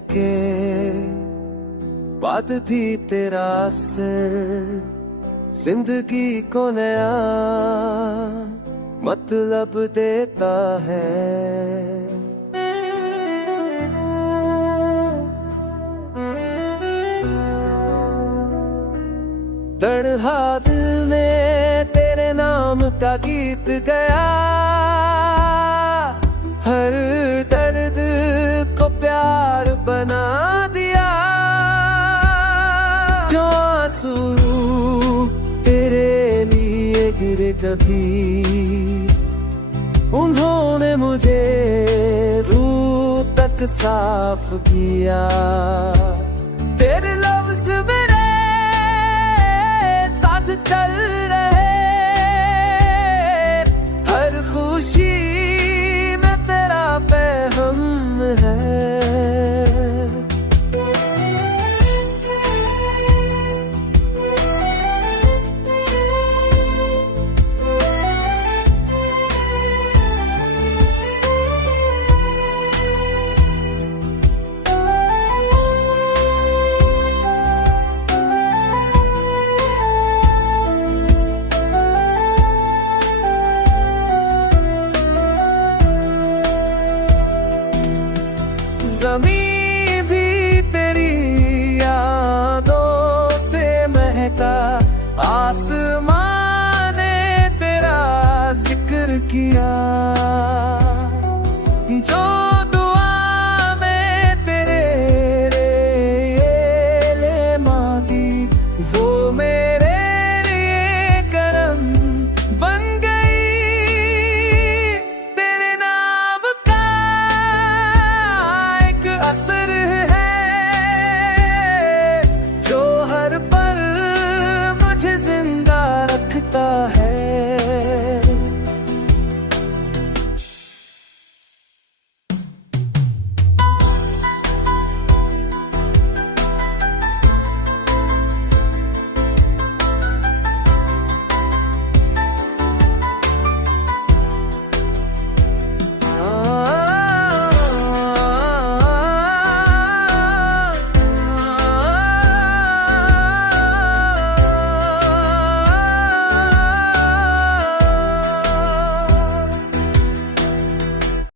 के बाद भी तेरा सिर जिंदगी को नया मतलब देता है। तड़हा दिल में तेरे नाम का गीत गया, हर दर्द को प्यार बना दिया। जो आंसू तेरे लिए गिरे कभी, उन्होंने मुझे रूह तक साफ किया। तेरे लफ्ज़ मेरे साथ चल रहे, हर खुशी में तेरा पैगाम है। ज़मीं भी तेरी यादों से महका, आस